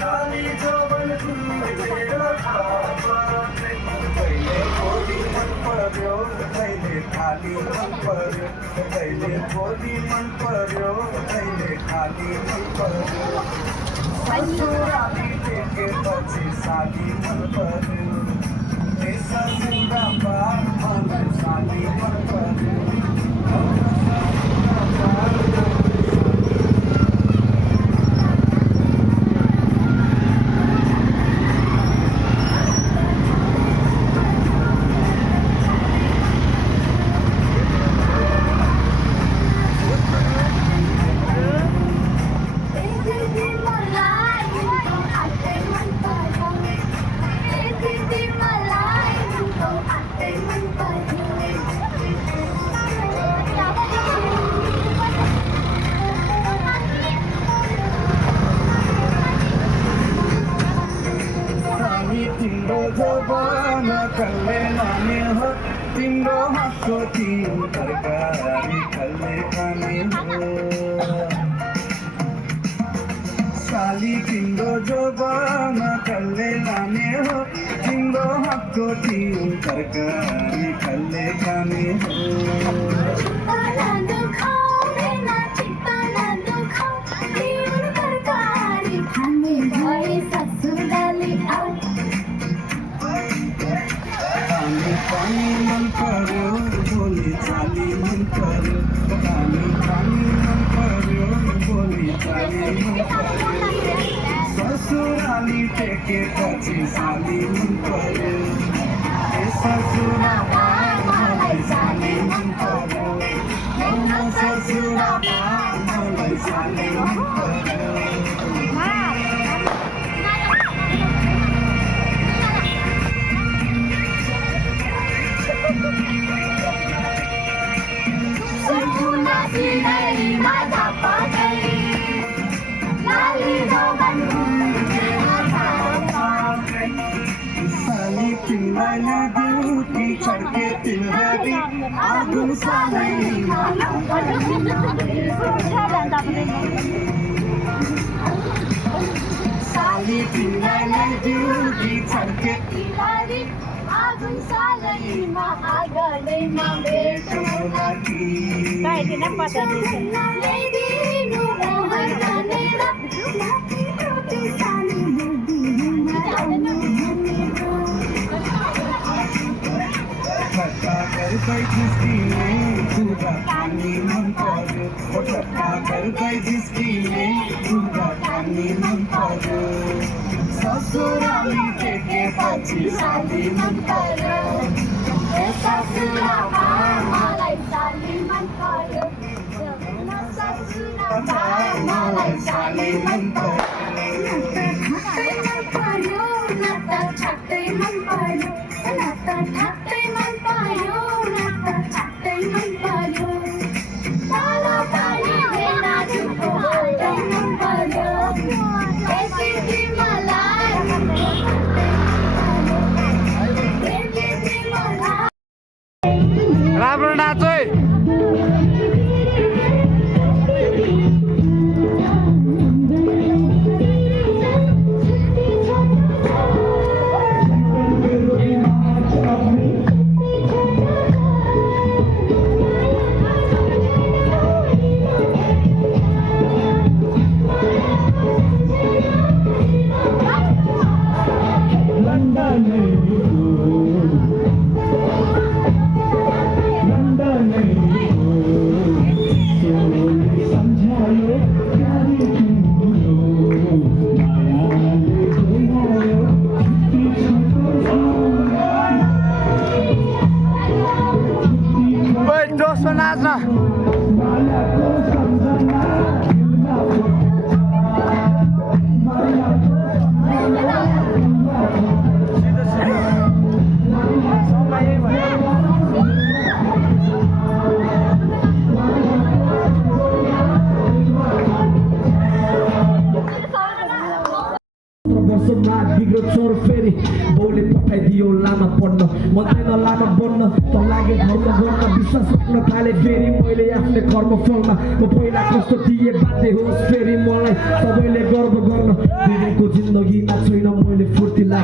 काली जवन फुलेर थापाते कहिले भोलि मन पर्यो कहिले खाली मन पर्यो कहिले भोलि मन पर्यो कहिले खाली मन पर्यो ससुराली टेकेपछि साली मन पर्यो ए ससुराबा मलाई साली मन पर्यो तिम्रो जवान कल्ले लाने हो तिम्रो हातको तिन तरकारी कल्ले खाने हो साली तिम्रो जवान कल्ले लाने हो तिम्रो हातको तिन तरकारी कल्ले खाने पानी मन पर्यो बोली चाली मन पर्यो पानी मन पर्यो बोली चाली मन पर्यो ससुराली टेकेपछि साली मन पर्यो ए ससुराबा मलाई साली मन पर्यो ससुराबा मलाई साली मन पर्यो साली तिमीलाई नदिउँ कि छड्के तिमीलाई आगो सालैमा साली तिमीलाई नदिउँ कि छड्के तिमीलाई आगो सालैमा आगोमा भेटौँला कि Kahit na pa पानी मन पर्यो पानी मन पर्यो ससुराली टेकेपछि साली मन पर्यो ससुराबा मलाई साली मन पर्यो ससुराबा मलाई साली मन राम्रो नाच है जोसमा नाच्न बिग्रो चोर फेरि बाउले पठाइदियो लामा पढ्न मन्दैन लामा बन्न त लागे धर्म गर्न विश्वास राख्न थाले फेरि मैले आफ्नो कर्म फलमा म पहिला कस्तो थिएँ बाध्य होस् फेरि मलाई सबैले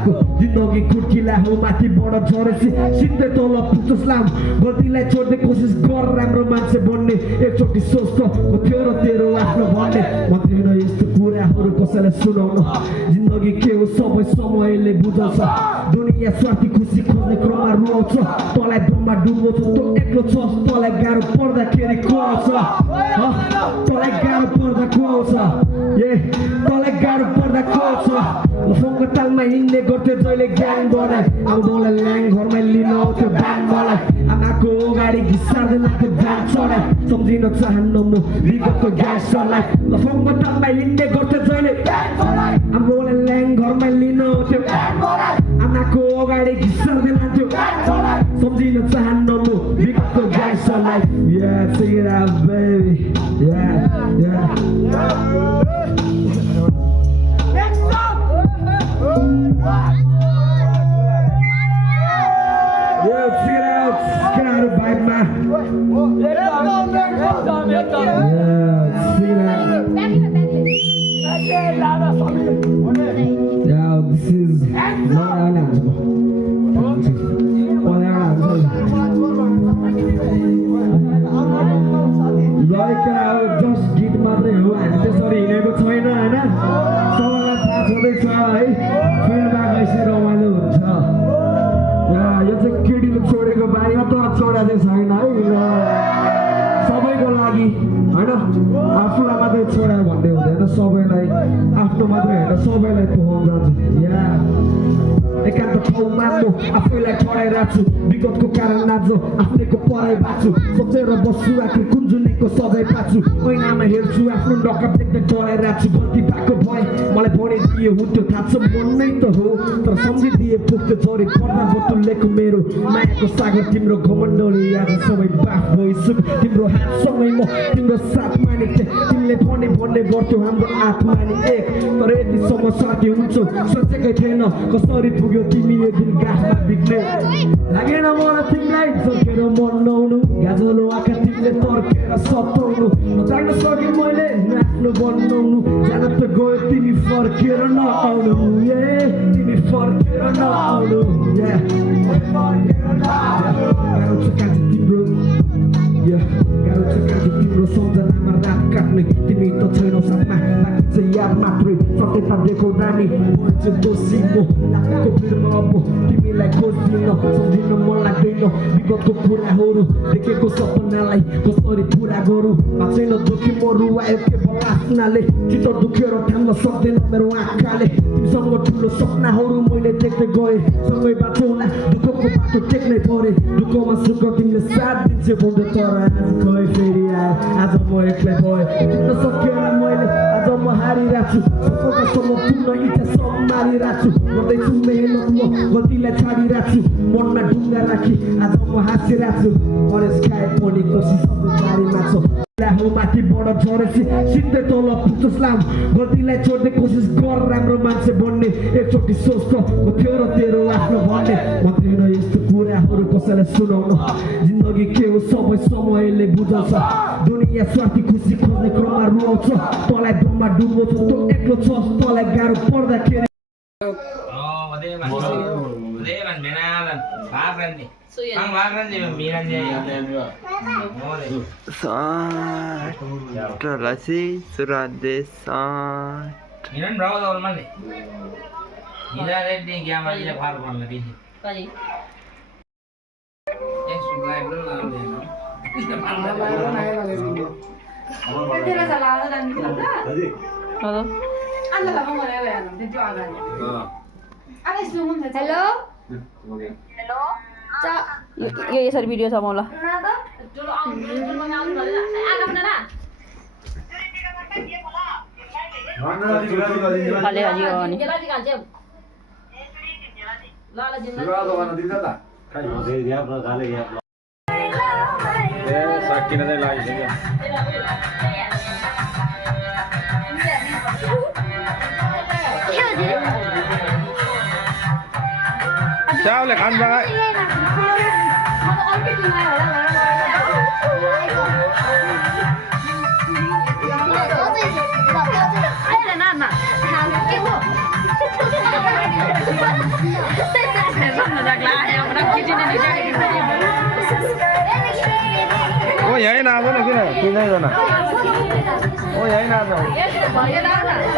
भएको जिन्दगी खुड्किला हो माथिबाट झरेपछि सिधै तल पुग्छस् लाम गल्तीलाई छोड्ने कोसिस गर राम्रो मान्छे बन्ने एकचोटि सोच त थियो र तेरो आफ्नो भन्ने मतिर यस्तो कुराहरू कसैलाई सुनाउन जिन्दगी के हो सबै समयले बुझाउँछ दुनियाँ स्वार्थी खुसी खोज्ने क्रममा रुवाउँछ तँलाई ब्रह्मा डुबाउँछ तँ एक्लो छस् तँलाई गाह्रो पर्दाखेरि को आउँछ तँलाई गाह्रो पर्दा को आउँछ तँलाई गाह्रो पर्दा को आउँछ लफङ्ग तालमा हिँड्ने गर्थ्यो जहिले ज्ञान बनाए आउँदोलाई ल्याङ घरमै लिन आउँथ्यो ब्याङ मलाई आमाको अगाडि घिसार्दैन थियो ब्याङ चढाए सम्झिन चाहन्न म विगतको ग्यासलाई लफङ्ग तालमा हिँड्ने गर्थ्यो जहिले आमालाई ल्याङ घरमै लिन आउँथ्यो आमाको अगाडि घिसार्दैन थियो सम्झिन चाहन्न म विगतको ग्यासलाई Yeah, check it out, baby. Yeah. Next up! Yeah, check it out. Get out of bike, man. Yeah, check it out. Yeah, this is just git मात्रै हो हामी त्यसरी हिँडेको छैन होइन सबैलाई थाहा छँदैछ है फिल्डमा गएपछि रमाइलो हुन्छ यो चाहिँ केटीको छोडेको बारेमा तर छोडा चाहिँ छैन है सबैको लागि होइन आफूलाई मात्रै छोडा भन्ने हुँदैन सबैलाई आफ्नो मात्रै होइन सबैलाई पुगाउनु जान्छ एकान्त ठाउँमा म आफैलाई ठडाइरहेको छु विगतको कारण नाच्नु आफ्नैको पढाइ बाँच्छु सोचेर बस्छु आखिर कुन जुनीको सबै पाछु ऐनामा हेर्छु आफ्नो नकप देख्दै डराइरहेको छु गल्ती भएको भए मलाई भनिदिए हुन्थ्यो थाहा छ मन नै त हो तर सम्झिदिए पुग्थ्यो झरी पर्दा बतुलेको मेरो मायाको सागर तिम्रो घमण्डले आज सबै बाफ भइसु तिम्रो हातसँगै म तिम्रो साथ मानेको तिमीले भन्ने गर्थ्यौ हाम्रो आत्मा नि एक तर यतिसम्म साथी हुन्छौ सोचेकै थिएन कसरी पुग्यो तिमी एक दिन गाँसमा बिग्ने लागेन मलाई तिमीलाई झर्केर मनाउनु गाजलो आँखा तिमीले तर्केर सताउनु नजाग्न सकेँ मैले आफ्नो बनाउनु जान त गयो तिमी फर्केर नआउनु तिमी फर्केर नआउनु तिम्रो सम्झनामा रात काट्ने तिमी त छैनौ साथमा बाँकी याद मात्रै सत्यता देखाउ नानी चाहिँ दोषी म लागेको भिडमा अब तिमीलाई खोज्दिन सम्झिन मन लाग्दैन विगतको कुराहरू देखेको सपनालाई कसरी पुरा गरौँ छैन दुखी म रुवायो केवल आफ्नाले चित्त दुखेर थाम्न सक्दैन मेरो आँखाले तिमीसँग ठुलो सपनाहरू मैले देख्दै गएँ सँगै बाँचौँला दुःखको बाटो टेक्नै परे दुःखमा सुख तिमीले साथ दिन्छौ भन्दै तर आज गए फेरि आज म एक्लै भएँ जित्न सकेन मैले आज म हारिरहेको छु सफलतासम्म पुग्न इच्छा सब मारिरहेको छु गर्दैछु मेहनत म गल्तीलाई छाडिरहेको छु मनमा ढुङ्गा राखी आज म हाँसिरहेको छु हरेस खाए पनि कोसिस बारीमा छ हो माथिबाट झरेपछि सिधै तल पुग्छस् लाम गल्तीलाई छोड्ने कोसिस गर राम्रो मान्छे बन्ने एकचोटि सोच त थियो र तेरो आफ्नो भन्ने मतिर यस्तो कुराहरू कसैलाई सुनाउन जिन्दगी के हो सबै समयले बुझाउँछ दुनियाँ स्वार्थी खुसी खोज्ने क्रममा रुवाउँछ तँलाई ब्रह्मा डुबाउँछ तँ एक्लो छस् तँलाई गाह्रो पर्दाखेरि Miran berapa tahun mana? Gila ready game aja par mana di? Kali. Sudah belum lalu ya? Tidak salah dan tidak. Halo. Anda lah kamu lewe ya, itu agaknya. Ada semua. Hello. Hello. Cak. यो यसरी video छ मलाई Nada. Dulu mengalir balik. Agak mana? खाली हाली हो नि Jela jika jam. Lala jela. Sao lại ăn vậy? Đây là nè. ओ यहीँ नाच न किन तिनैजना ओ यहीँ नाच जा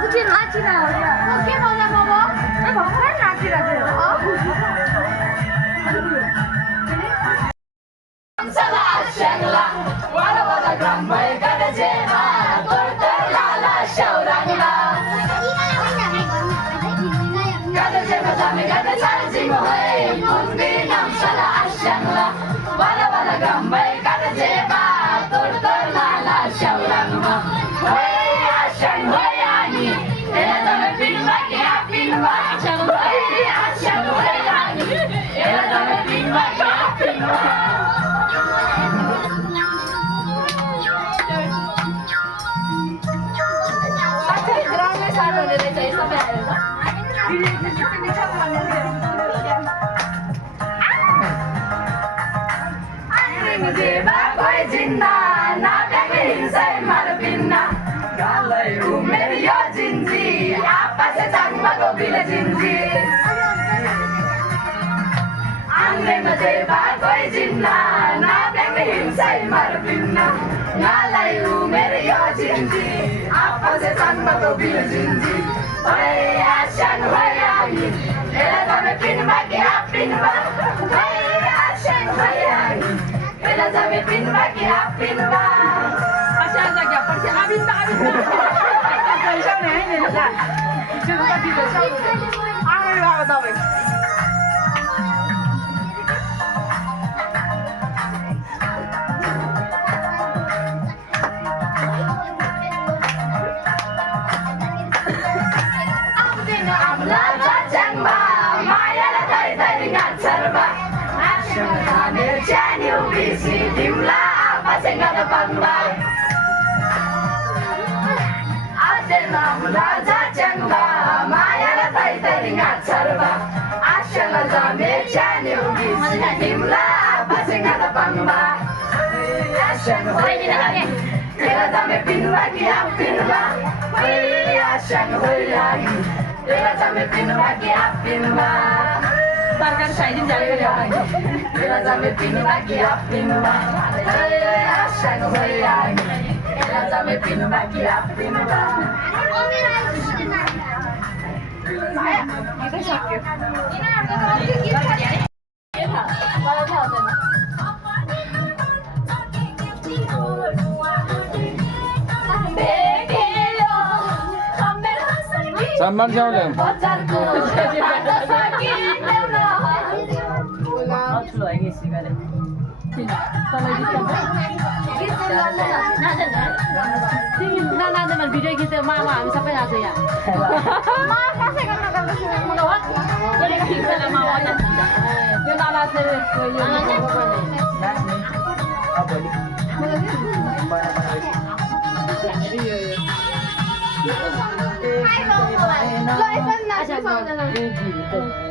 कुठे नाचिरहेको के मजा बाबा भर्खर नाचिरहेको सम्मान च्याउले भिडियो गीत मामा हामी सबै आज यहाँ त्यो